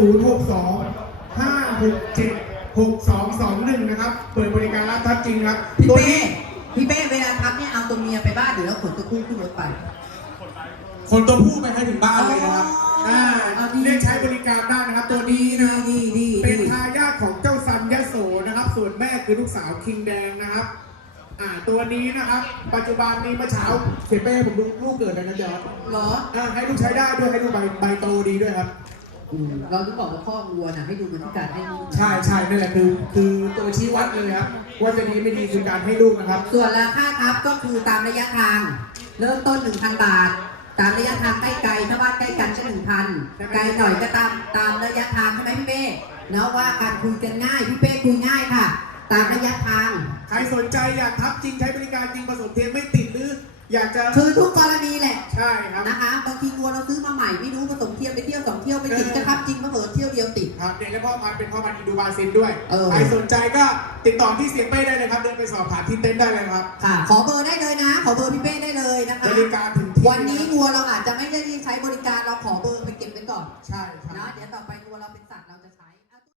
0 6 2 5 6 7 6 2 2 1 นะครับ เปิดบริการรับทับจริงครับพี่ตัวเป้นี้พี่เป้เวลาทับเนี่ยเอาตัวเมียไปบ้านหรือแล้วขนตัวผู้ขึ้นรถไป คนตัวผู้ไปให้ถึงบ้านเลยนะครับอ๋ออ่าเอาดีเรียกใช้บริการได้นะครับ ตัวนี้นะ ดีดีเป็นดีทายาทของเจ้าซันยโสนะครับ ส่วนแม่คือลูกสาวคิงแดงนะครับ อ่า ตัวนี้นะครับ ปัจจุบันนี้เมื่อเช้าเสียเป้ผมดูลูกเกิดแล้วนะจอร์ดเหรออ่าให้ลูกใช้ได้ด้วยให้ลูกใบใบโตดีด้วยครับ อืมเราต้องบอกว่าข้อวัวน่ะให้ดูบรรยากาศให้ลูกใช่ใช่นั่นแหละคือคือตัวชี้วัดเลยครับว่าจะดีไม่ดีคือการให้ลูกนะครับ ส่วนราคาทับก็คือตามระยะทาง เริ่มต้น 1,000 บาท ตามระยะทางใกล้ไกลถ้าบ้านใกล้กันก็1,000ไกลหน่อยก็ตามตามระยะทางใช่ไหมพี่เป้เนาะว่าการคุยกันง่ายพี่เป้คุยง่ายค่ะ ตามระยะทาง ใครสนใจอยากทับจริงใช้บริการจริงผสมเทียมไม่ติดหรือ อยากจะคือทุกกรณีแหละ ใช่ครับ นะคะ บางทีวัวเราซื้อมาใหม่ไม่รู้ผสมเทียมไปเที่ยวสองเที่ยวไปติดจะทับจริงก็เผลอเที่ยวเดียวติด ครับเด็กและพ่อพันธุ์เป็นพ่อพันธุ์อินโดูบาซินด้วย เออ ใครสนใจก็ติดต่อที่เสียงเป้ได้เลยครับ เดินไปสอบถามที่เต็นท์ได้เลยครับ ค่ะ ขอเบอร์ได้เลยนะ ขอเบอร์พี่เป้ได้เลยนะคะ บริการถึงที่วันนี้วัวเราอาจจะไม่ได้ใช้บริการเราขอเบอร์ไปเก็บไว้ก่อนใช่ครับ นะเดี๋ยวต่อไปวัวเราเป็นสัตว์เรา